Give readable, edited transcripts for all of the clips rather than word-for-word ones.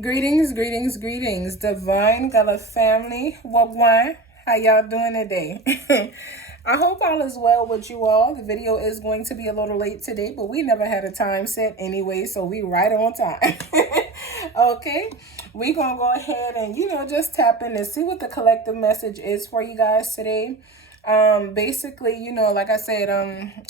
Greetings, greetings, greetings, Divine Gala family. Wagwan, how y'all doing today? I hope all is well with you all. The video is going to be a little late today, but we never had a time set anyway, so we right on time. Okay, we gonna go ahead and just tap in and see what the collective message is for you guys today. Basically, like I said,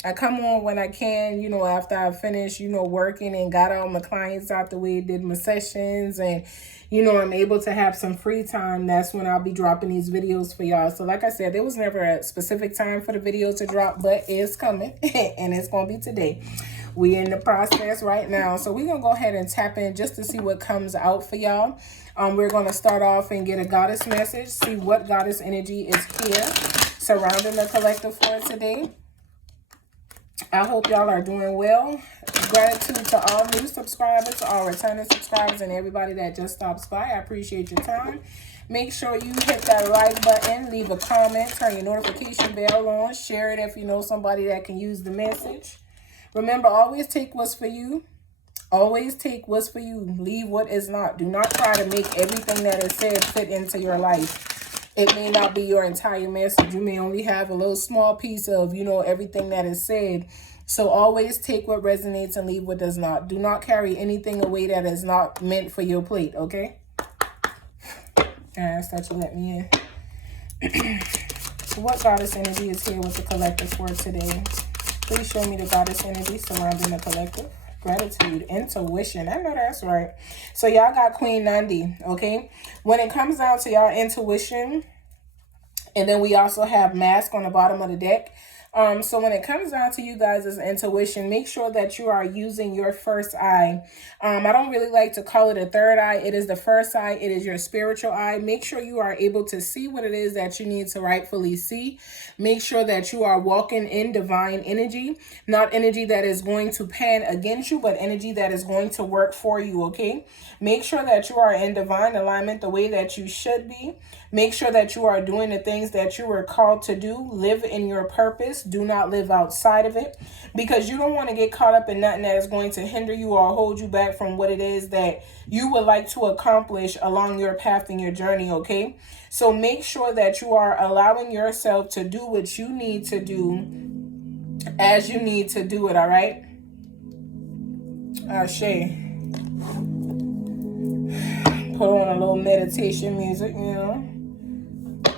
I come on when I can, after I finish, working and got all my clients out the way, did my sessions, and I'm able to have some free time. That's when I'll be dropping these videos for y'all. So like I said, there was never a specific time for the video to drop, but it's coming and it's gonna be today. We in the process right now, so we're gonna go ahead and tap in just to see what comes out for y'all. We're gonna start off and get a goddess message, see what goddess energy is here surrounding the collective for today. I hope y'all are doing well. Gratitude to all new subscribers, all returning subscribers, and everybody that just stops by. I appreciate your time. Make sure you hit that like button, leave a comment, turn your notification bell on, share it if you know somebody that can use the message. Remember, always take what's for you. Always take what's for you. Leave what is not. Do not try to make everything that is said fit into your life. It may not be your entire message. You may only have a little small piece of, everything that is said. So always take what resonates and leave what does not. Do not carry anything away that is not meant for your plate, okay? Ask that you let me in. So what goddess energy is here with the collective for today? Please show me the goddess energy surrounding the collective. Gratitude, intuition. I know that's right. So y'all got Queen Nandi, okay? When it comes down to y'all intuition, and then we also have mask on the bottom of the deck. So when it comes down to you guys' intuition, make sure that you are using your first eye. I don't really like to call it a third eye. It is the first eye. It is your spiritual eye. Make sure you are able to see what it is that you need to rightfully see. Make sure that you are walking in divine energy, not energy that is going to pan against you, but energy that is going to work for you, okay? Make sure that you are in divine alignment the way that you should be. Make sure that you are doing the things that you were called to do. Live in your purpose. Do not live outside of it, because you don't want to get caught up in nothing that is going to hinder you or hold you back from what it is that you would like to accomplish along your path and your journey, okay? So make sure that you are allowing yourself to do what you need to do as you need to do it, all right? Shay. Put on a little meditation music,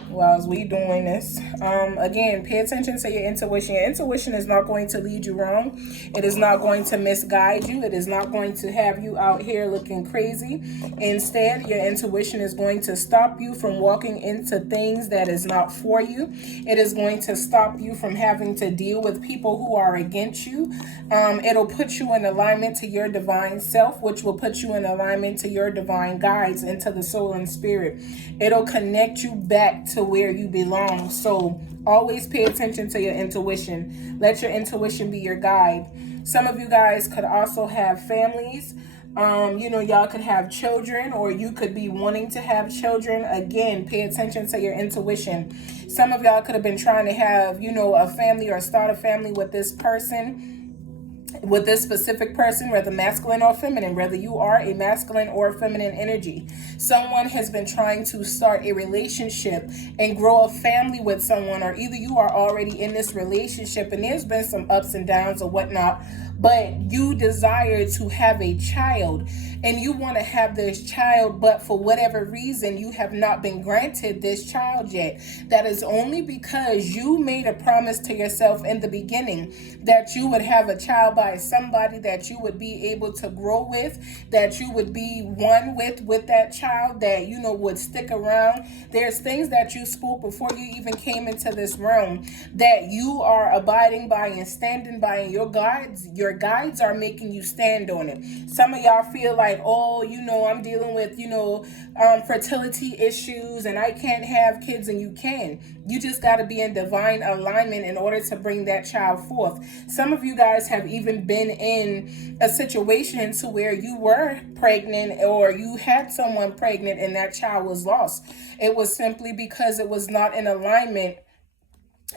while we doing this. Again, pay attention to your intuition. Your intuition is not going to lead you wrong. It is not going to misguide you. It is not going to have you out here looking crazy. Instead, your intuition is going to stop you from walking into things that is not for you. It is going to stop you from having to deal with people who are against you. It'll put you in alignment to your divine self, which will put you in alignment to your divine guides into the soul and spirit. It'll connect you back to where you belong. So always pay attention to your intuition. Let your intuition be your guide. Some of you guys could also have families. Y'all could have children, or you could be wanting to have children. Again, pay attention to your intuition. Some of y'all could have been trying to have, a family or start a family with this person, with this specific person, whether masculine or feminine, whether you are a masculine or feminine energy. Someone has been trying to start a relationship and grow a family with someone, or either you are already in this relationship and there's been some ups and downs or whatnot, but you desire to have a child and you want to have this child, but for whatever reason, you have not been granted this child yet. That is only because you made a promise to yourself in the beginning that you would have a child by somebody that you would be able to grow with, that you would be one with that child, that, would stick around. There's things that you spoke before you even came into this realm that you are abiding by and standing by, and your guides are making you stand on it. Some of y'all feel like, I'm dealing with, fertility issues and I can't have kids, and you can. You just got to be in divine alignment in order to bring that child forth. Some of you guys have even been in a situation to where you were pregnant, or you had someone pregnant and that child was lost. It was simply because it was not in alignment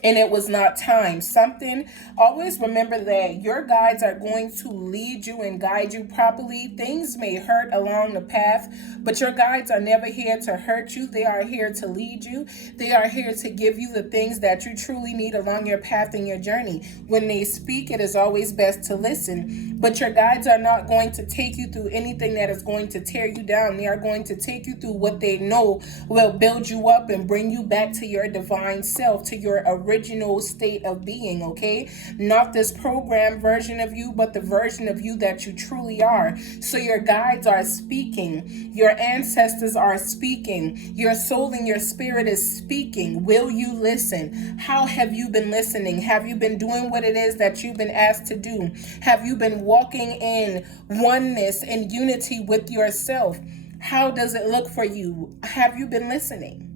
and it was not time. Something, always remember that your guides are going to lead you and guide you properly. Things may hurt along the path, but your guides are never here to hurt you. They are here to lead you. They are here to give you the things that you truly need along your path and your journey. When they speak, it is always best to listen. But your guides are not going to take you through anything that is going to tear you down. They are going to take you through what they know will build you up and bring you back to your divine self, to your original state of being, okay? Not this programmed version of you, but the version of you that you truly are. So your guides are speaking. Your ancestors are speaking. Your soul and your spirit is speaking. Will you listen? How have you been listening? Have you been doing what it is that you've been asked to do? Have you been walking in oneness and unity with yourself? How does it look for you? Have you been listening?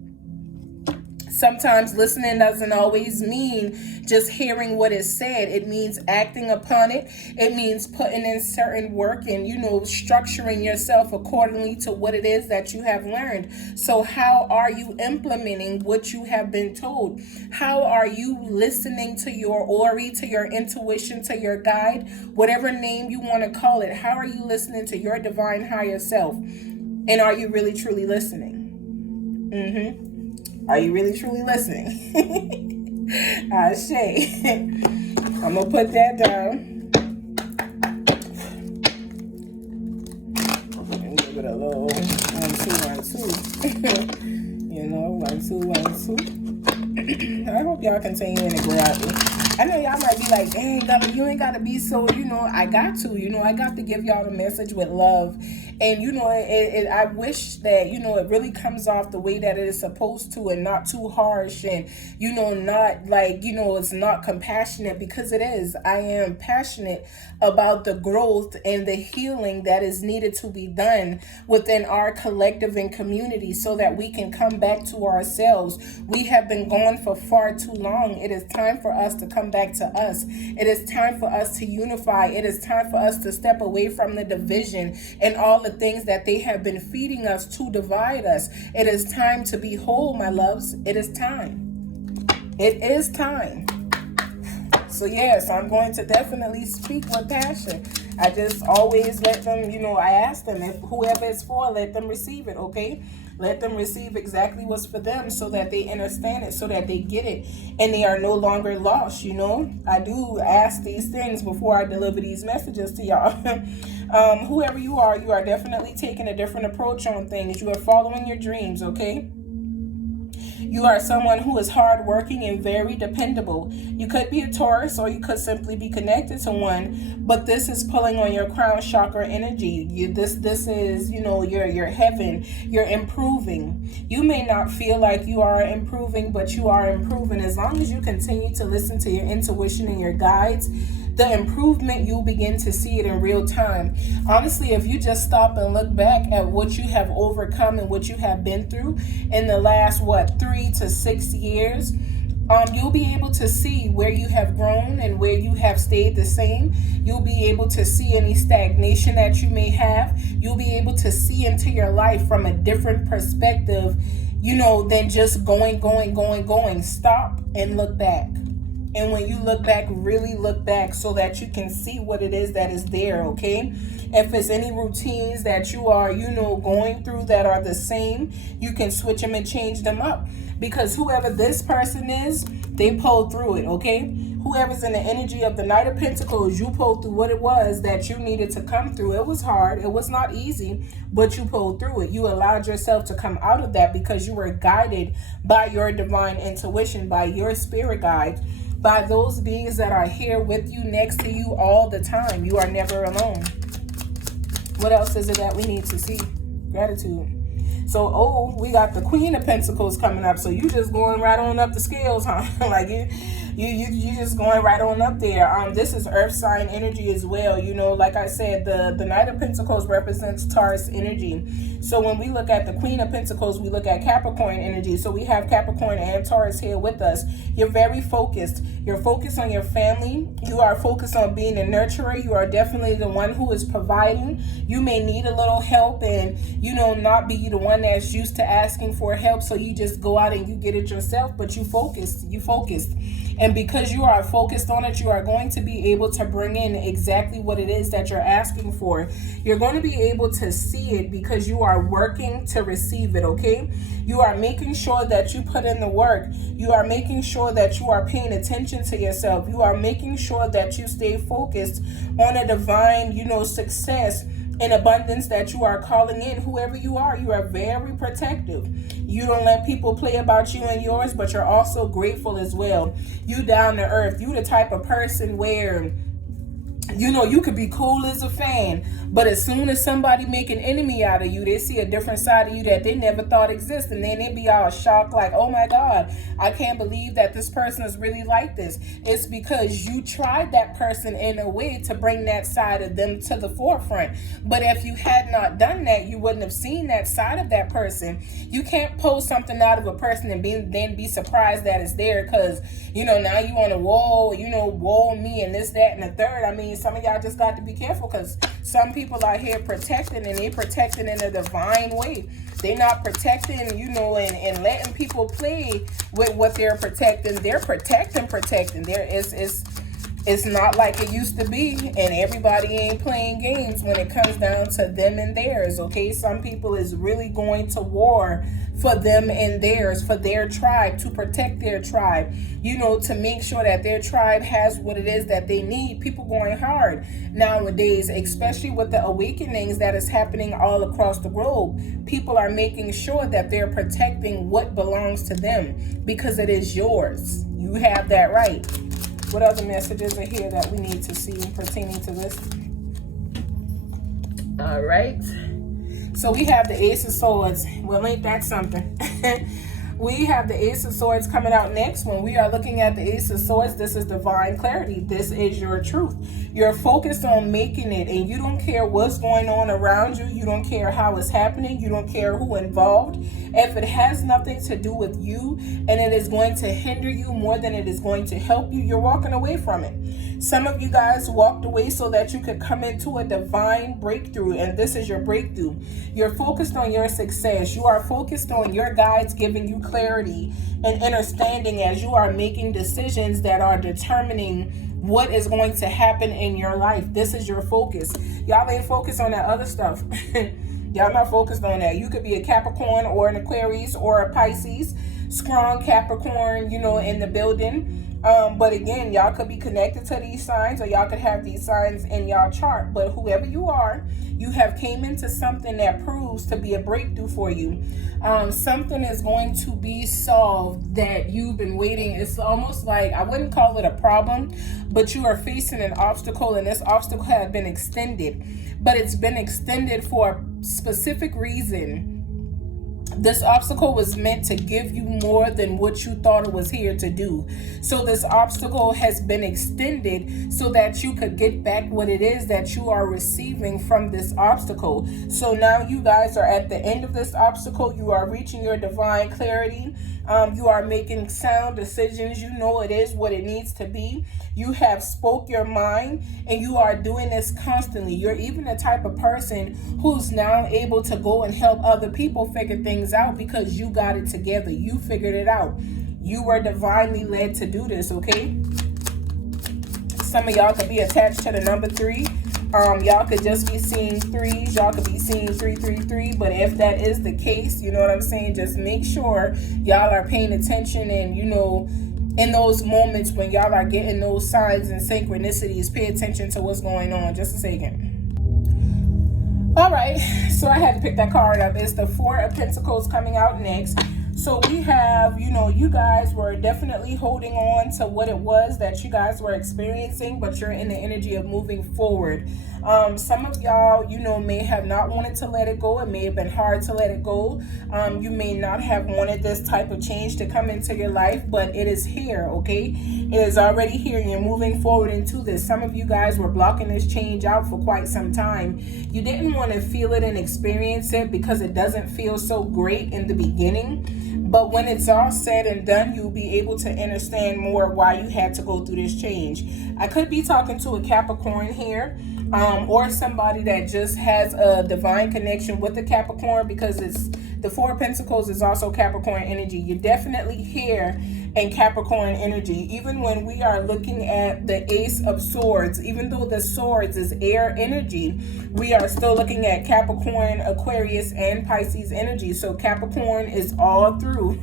Sometimes listening doesn't always mean just hearing what is said. It means acting upon it. It means putting in certain work and, structuring yourself accordingly to what it is that you have learned. So how are you implementing what you have been told? How are you listening to your Ori, to your intuition, to your guide, whatever name you want to call it? How are you listening to your divine higher self? And are you really, truly listening? Are you really, truly listening? Ashe. I'm going to put that down. And give it a little 1, 2, 1, 2. I hope y'all continue to grow out there. I know y'all might be like, dang, Gullah, you ain't got to be so, I got to, I got to give y'all the message with love. And, I wish that, it really comes off the way that it is supposed to and not too harsh and, not like, it's not compassionate, because it is. I am passionate about the growth and the healing that is needed to be done within our collective and community so that we can come back to ourselves. We have been gone for far too long. It is time for us to come back to us. It is time for us to unify. It is time for us to step away from the division and all the things that they have been feeding us to divide us. It is time to be whole, my loves. It is time. It is time. So yes, I'm going to definitely speak with passion. I just always let them, I ask them, if whoever it's for, let them receive it, okay? Let them receive exactly what's for them so that they understand it, so that they get it, and they are no longer lost, I do ask these things before I deliver these messages to y'all. Whoever you are definitely taking a different approach on things. You are following your dreams, okay? You are someone who is hardworking and very dependable. You could be a Taurus, or you could simply be connected to one, but this is pulling on your crown chakra energy. This is, your heaven. You're improving. You may not feel like you are improving, but you are improving. As long as you continue to listen to your intuition and your guides, the improvement, you'll begin to see it in real time. Honestly, if you just stop and look back at what you have overcome and what you have been through in the last, 3 to 6 years, you'll be able to see where you have grown and where you have stayed the same. You'll be able to see any stagnation that you may have. You'll be able to see into your life from a different perspective, than just going. Stop and look back. And when you look back, really look back so that you can see what it is that is there, okay? If it's any routines that you are, going through that are the same, you can switch them and change them up. Because whoever this person is, they pulled through it, okay? Whoever's in the energy of the Knight of Pentacles, you pulled through what it was that you needed to come through. It was hard. It was not easy, but you pulled through it. You allowed yourself to come out of that because you were guided by your divine intuition, by your spirit guide, by those beings that are here with you, next to you all the time. You are never alone. What else is it that we need to see? Gratitude. So, we got the Queen of Pentacles coming up. So you just going right on up the scales, huh? Like You just going right on up there. This is earth sign energy as well. You know, like I said, the Knight of Pentacles represents Taurus energy. So when we look at the Queen of Pentacles, we look at Capricorn energy. So we have Capricorn and Taurus here with us. You're very focused. You're focused on your family. You are focused on being a nurturer. You are definitely the one who is providing. You may need a little help and, you know, not be the one that's used to asking for help. So you just go out and you get it yourself, but you focused. And because you are focused on it, you are going to be able to bring in exactly what it is that you're asking for. You're going to be able to see it because you are working to receive it, okay? You are making sure that you put in the work. You are making sure that you are paying attention to yourself. You are making sure that you stay focused on a divine, you know, success and abundance that you are calling in. Whoever you are very protective. You don't let people play about you and yours, but you're also grateful as well. You down to earth. You the type of person where, you know, you could be cool as a fan, but as soon as somebody make an enemy out of you, they see a different side of you that they never thought existed, and then they be all shocked like, oh my God, I can't believe that this person is really like this. It's because you tried that person in a way to bring that side of them to the forefront. But if you had not done that, you wouldn't have seen that side of that person. You can't pull something out of a person and then be surprised that it's there because, you know, now you on a wall, you know, wall me and this, that, and the third. I mean, some of y'all just got to be careful because some people are here protecting, and they protecting in a divine way. They're not protecting, you know, and letting people play with what they're protecting. They're protecting. It's not like it used to be, and everybody ain't playing games when it comes down to them and theirs, okay? Some people is really going to war for them and theirs, for their tribe, to protect their tribe, you know, to make sure that their tribe has what it is that they need. People going hard nowadays, especially with the awakenings that is happening all across the globe. People are making sure that they're protecting what belongs to them because it is yours. You have that right. What other messages are here that we need to see pertaining to this? All right. So we have the Ace of Swords. Well, ain't that something? We have the Ace of Swords coming out next. When we are looking at the Ace of Swords, this is divine clarity. This is your truth. You're focused on making it, and you don't care what's going on around you. You don't care how it's happening. You don't care who involved. If it has nothing to do with you and it is going to hinder you more than it is going to help you, you're walking away from it. Some of you guys walked away so that you could come into a divine breakthrough, and this is your breakthrough. You're focused on your success. You are focused on your guides giving you clarity and understanding as you are making decisions that are determining what is going to happen in your life. This is your focus. Y'all ain't focused on that other stuff. Y'all not focused on that. You could be a Capricorn or an Aquarius or a Pisces, strong Capricorn, you know, in the building. But again, y'all could be connected to these signs, or y'all could have these signs in y'all chart. But whoever you are, you have came into something that proves to be a breakthrough for you. Something is going to be solved that you've been waiting. It's almost like, I wouldn't call it a problem, but you are facing an obstacle, and this obstacle has been extended. But it's been extended for a specific reason. This obstacle was meant to give you more than what you thought it was here to do. So this obstacle has been extended so that you could get back what it is that you are receiving from this obstacle. So now you guys are at the end of this obstacle. You are reaching your divine clarity. You are making sound decisions. You know it is what it needs to be. You have spoke your mind, and you are doing this constantly. You're even the type of person who's now able to go and help other people figure things out because you got it together. You figured it out. You were divinely led to do this, okay? Some of y'all could be attached to the number 3. Y'all could just be seeing 3s. Y'all could be seeing 333. But if that is the case, you know what I'm saying? Just make sure y'all are paying attention, and, you know, in those moments when y'all are getting those signs and synchronicities, pay attention to what's going on. Just a second. All right, so I had to pick that card up. It's the 4 of Pentacles coming out next. So we have, you know, you guys were definitely holding on to what it was that you guys were experiencing, but you're in the energy of moving forward. Some of y'all, may have not wanted to let it go. It may have been hard to let it go. You may not have wanted this type of change to come into your life, but it is here, okay? It is already here. You're moving forward into this. Some of you guys were blocking this change out for quite some time. You didn't want to feel it and experience it because it doesn't feel so great in the beginning. But when it's all said and done, you'll be able to understand more why you had to go through this change. I could be talking to a Capricorn here, or somebody that just has a divine connection with the Capricorn, because it's the Four of Pentacles is also Capricorn energy. You're definitely here in Capricorn energy. Even when we are looking at the Ace of Swords, even though the Swords is air energy, we are still looking at Capricorn, Aquarius, and Pisces energy. So Capricorn is all through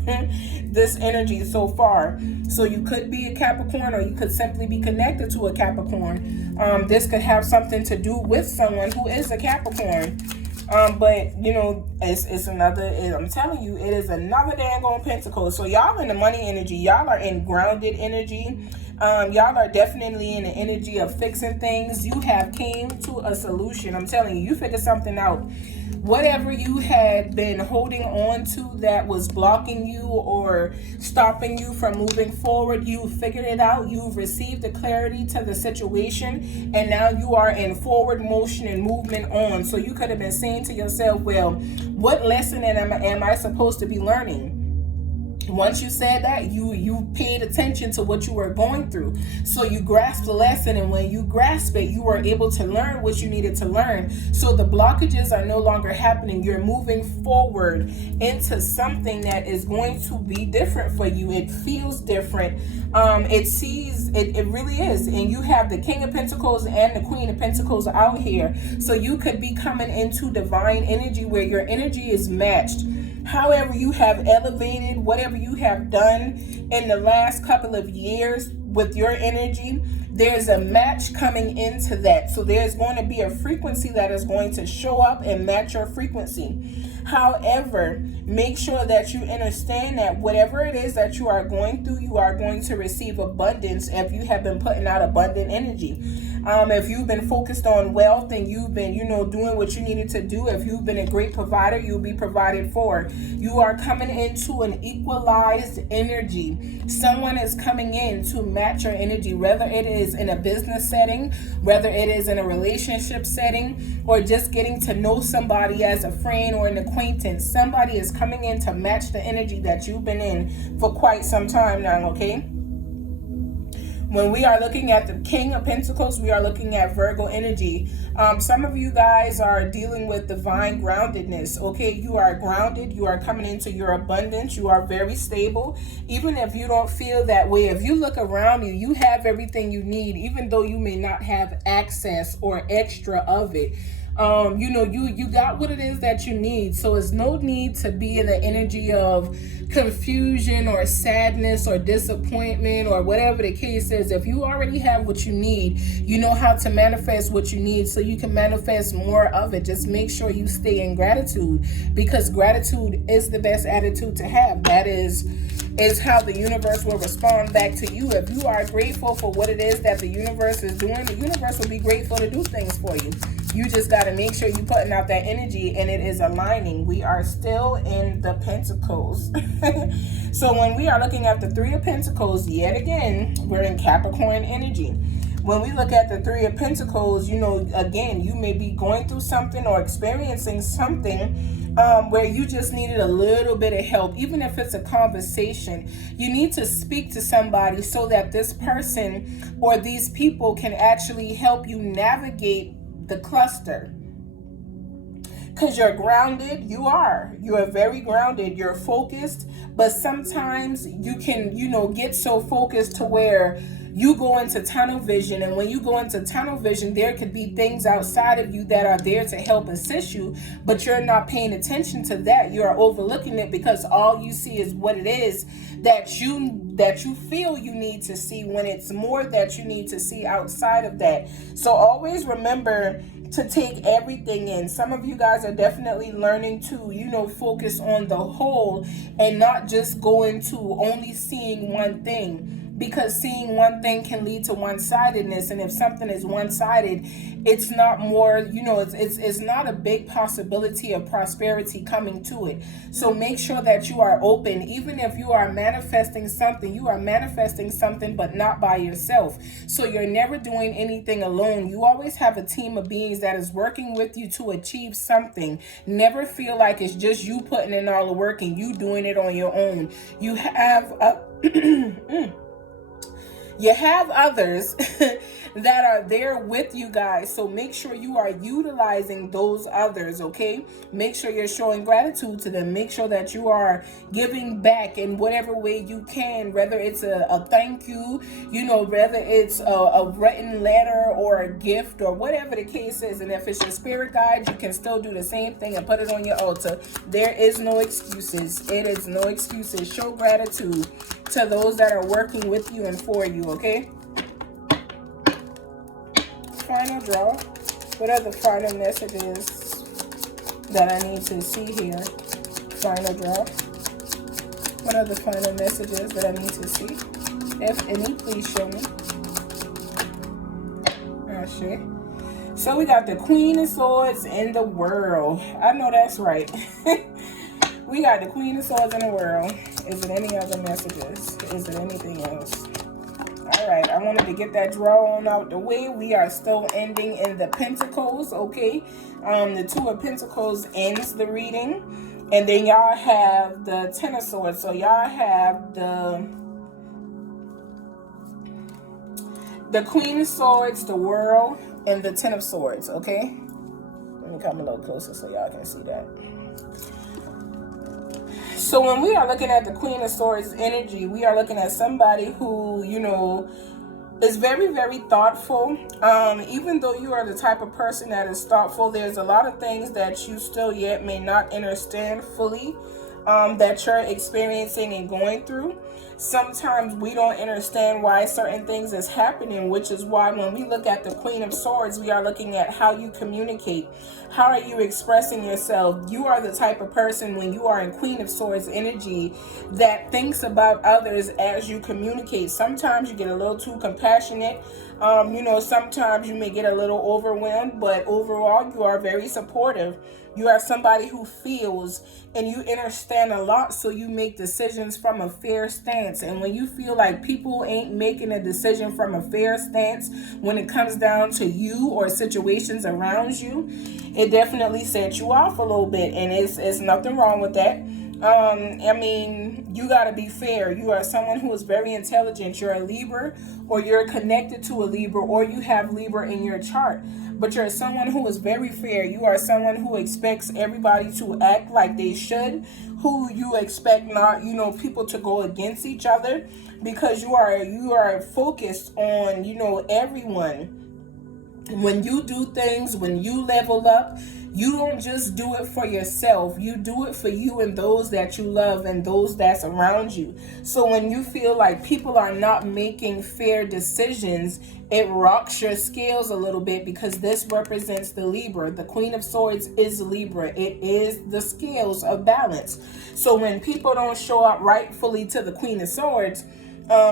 this energy so far. So you could be a Capricorn, or you could simply be connected to a Capricorn. This could have something to do with someone who is a Capricorn. But it's another, I'm telling you, it is another dang on pentacle. So y'all in the money energy, y'all are in grounded energy. Y'all are definitely in the energy of fixing things. You have came to a solution. I'm telling you, you figured something out. Whatever you had been holding on to that was blocking you or stopping you from moving forward, you figured it out. You've received the clarity to the situation, and now you are in forward motion and movement on. So you could have been saying to yourself, well, what lesson am I supposed to be learning? Once you said that, you paid attention to what you were going through. So you grasped the lesson, and when you grasp it, you were able to learn what you needed to learn. So the blockages are no longer happening. You're moving forward into something that is going to be different for you. It feels different. It really is. And you have the King of Pentacles and the Queen of Pentacles out here. So you could be coming into divine energy where your energy is matched. However you have elevated, whatever you have done in the last couple of years with your energy, there's a match coming into that. So there's going to be a frequency that is going to show up and match your frequency. However, make sure that you understand that whatever it is that you are going through, you are going to receive abundance if you have been putting out abundant energy. If you've been focused on wealth and you've been, doing what you needed to do, if you've been a great provider, you'll be provided for. You are coming into an equalized energy. Someone is coming in to match your energy, whether it is in a business setting, whether it is in a relationship setting, or just getting to know somebody as a friend or an acquaintance. Somebody is coming in to match the energy that you've been in for quite some time now, okay? When we are looking at the King of Pentacles, we are looking at Virgo energy. Some of you guys are dealing with divine groundedness, okay? You are grounded. You are coming into your abundance. You are very stable. Even if you don't feel that way, if you look around you, you have everything you need, even though you may not have access or extra of it. You got what it is that you need. So it's no need to be in the energy of confusion or sadness or disappointment or whatever the case is. If you already have what you need, you know how to manifest what you need so you can manifest more of it. Just make sure you stay in gratitude, because gratitude is the best attitude to have. That is how the universe will respond back to you. If you are grateful for what it is that the universe is doing, the universe will be grateful to do things for you. You just got to make sure you're putting out that energy and it is aligning. We are still in the Pentacles. So when we are looking at the Three of Pentacles, yet again, we're in Capricorn energy. When we look at the Three of Pentacles, again, you may be going through something or experiencing something where you just needed a little bit of help. Even if it's a conversation, you need to speak to somebody so that this person or these people can actually help you navigate the cluster. Because you're grounded, you are very grounded, you're focused, but sometimes you can, get so focused to where you go into tunnel vision. And when you go into tunnel vision, there could be things outside of you that are there to help assist you, but you're not paying attention to that. You're overlooking it because all you see is what it is that you feel you need to see, when it's more that you need to see outside of that. So always remember to take everything in. Some of you guys are definitely learning to, focus on the whole and not just go into only seeing one thing. because seeing one thing can lead to one-sidedness, and if something is one-sided, it's not more, it's not a big possibility of prosperity coming to it. So make sure that you are open. Even if you are manifesting something, you are manifesting something, but not by yourself. So you're never doing anything alone. You always have a team of beings that is working with you to achieve something. Never feel like it's just you putting in all the work and you doing it on your own. You have a you have others that are there with you guys. So make sure you are utilizing those others, okay? Make sure you're showing gratitude to them. Make sure that you are giving back in whatever way you can, whether it's a thank you, whether it's a written letter or a gift or whatever the case is. And if it's your spirit guide, you can still do the same thing and put it on your altar. There is no excuses. It is no excuses. Show gratitude to those that are working with you and for you, okay? Final draw. What are the final messages that I need to see here? Final draw. What are the final messages that I need to see? If any, please show me. Oh, shit. So we got the Queen of Swords in the World. I know that's right. We got the Queen of Swords in the World. Is it any other messages? Is it anything else? All right, I wanted to get that draw on out the way. We are still ending in the Pentacles, okay? The Two of Pentacles ends the reading. And then y'all have the Ten of Swords. So y'all have the Queen of Swords, the World, and the Ten of Swords, okay? Let me come a little closer so y'all can see that. So when we are looking at the Queen of Swords energy, we are looking at somebody who, is very, very thoughtful. Even though you are the type of person that is thoughtful, there's a lot of things that you still yet may not understand fully, that you're experiencing and going through. Sometimes we don't understand why certain things is happening, which is why when we look at the Queen of Swords, we are looking at how you communicate. How are you expressing yourself? You are the type of person, when you are in Queen of Swords energy, that thinks about others as you communicate. Sometimes you get a little too compassionate. Sometimes you may get a little overwhelmed, but overall you are very supportive. You are somebody who feels and you understand a lot, so you make decisions from a fair stance. And when you feel like people ain't making a decision from a fair stance when it comes down to you or situations around you, it definitely sets you off a little bit, and it's nothing wrong with that. You got to be fair. You are someone who is very intelligent. You're a Libra, or you're connected to a Libra, or you have Libra in your chart. But you're someone who is very fair. You are someone who expects everybody to act like they should, who you expect not, people to go against each other, because you are focused on, everyone. When you do things, when you level up, you don't just do it for yourself. You do it for you and those that you love and those that's around you. So when you feel like people are not making fair decisions, it rocks your scales a little bit, because this represents the Libra. The Queen of Swords is Libra. It is the scales of balance. So when people don't show up rightfully to the Queen of Swords,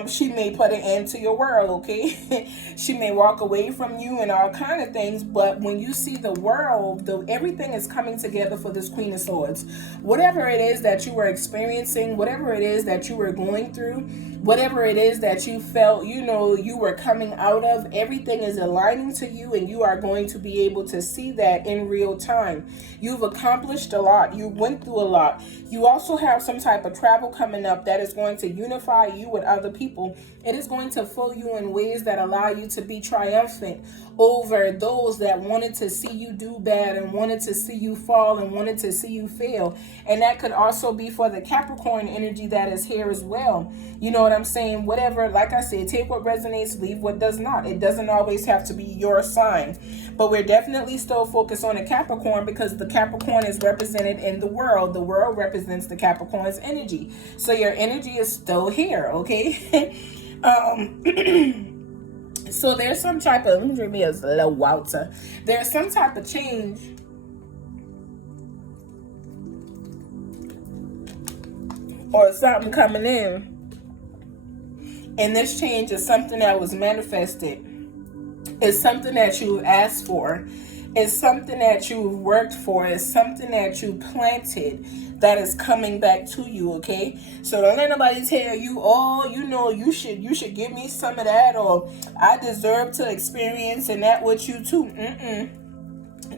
she may put an end to your world, okay? She may walk away from you and all kind of things. But when you see the world, everything is coming together for this Queen of Swords. Whatever it is that you were experiencing, whatever it is that you were going through, whatever it is that you felt, you were coming out of, everything is aligning to you, and you are going to be able to see that in real time. You've accomplished a lot. You went through a lot. You also have some type of travel coming up that is going to unify you with other people. It is going to fill you in ways that allow you to be triumphant over those that wanted to see you do bad and wanted to see you fall and wanted to see you fail. And that could also be for the Capricorn energy that is here as well. You know what I'm saying? Whatever, like I said, take what resonates, leave what does not. It doesn't always have to be your sign. But we're definitely still focused on the Capricorn, because the Capricorn is represented in the world. The world represents the Capricorn's energy. So your energy is still here, okay? So there's some type of, let me drink me a little water. There's some type of change or something coming in And this change is something that was manifested. It's something that you asked for. It's something that you've worked for. It's something that you planted that is coming back to you, okay? So don't let nobody tell you, oh, you know, you should give me some of that, or I deserve to experience and that with you too.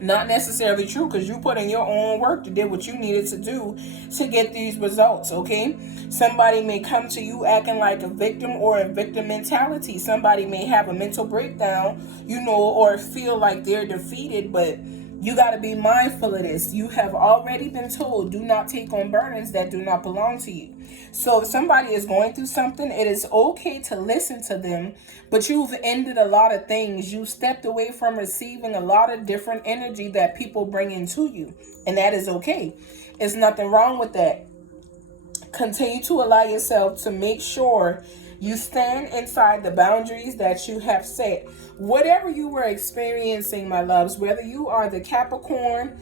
Not necessarily true, because you put in your own work to do what you needed to do to get these results, okay? Somebody may come to you acting like a victim or a victim mentality. Somebody may have a mental breakdown, you know, or feel like they're defeated, but you got to be mindful of this. You have already been told, do not take on burdens that do not belong to you. So if somebody is going through something, it is okay to listen to them, but you've ended a lot of things. You stepped away from receiving a lot of different energy that people bring into you, and that is okay. There's nothing wrong with that. Continue to allow yourself to make sure you stand inside the boundaries that you have set. Whatever you were experiencing, my loves, whether you are the Capricorn,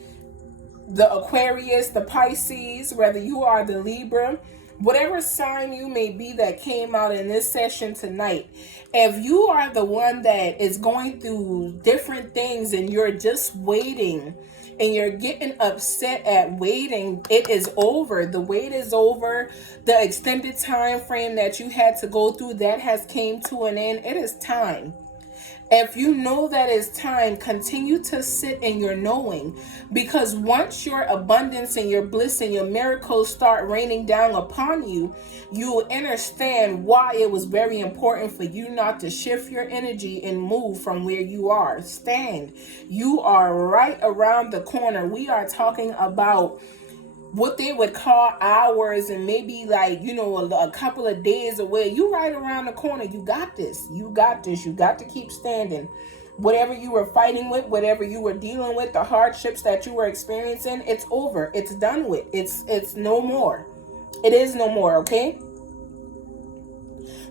the Aquarius, the Pisces, whether you are the Libra, whatever sign you may be that came out in this session tonight, if you are the one that is going through different things and you're just waiting and you're getting upset at waiting, it is over. The wait is over. The extended time frame that you had to go through, that has came to an end. It is time. If you know that it's time, continue to sit in your knowing, because once your abundance and your bliss and your miracles start raining down upon you, you will understand why it was very important for you not to shift your energy and move from where you are. Stand. You are right around the corner. We are talking about what they would call hours and maybe like, you know, a couple of days away. You right around the corner. You got this. You got this. You got to keep standing. Whatever you were fighting with, whatever you were dealing with, the hardships that you were experiencing, it's over. It's done with. It's no more. It is no more, okay?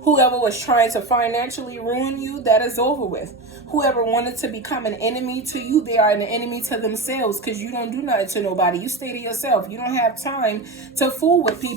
Whoever was trying to financially ruin you, that is over with. Whoever wanted to become an enemy to you, they are an enemy to themselves, because you don't do nothing to nobody. You stay to yourself. You don't have time to fool with people.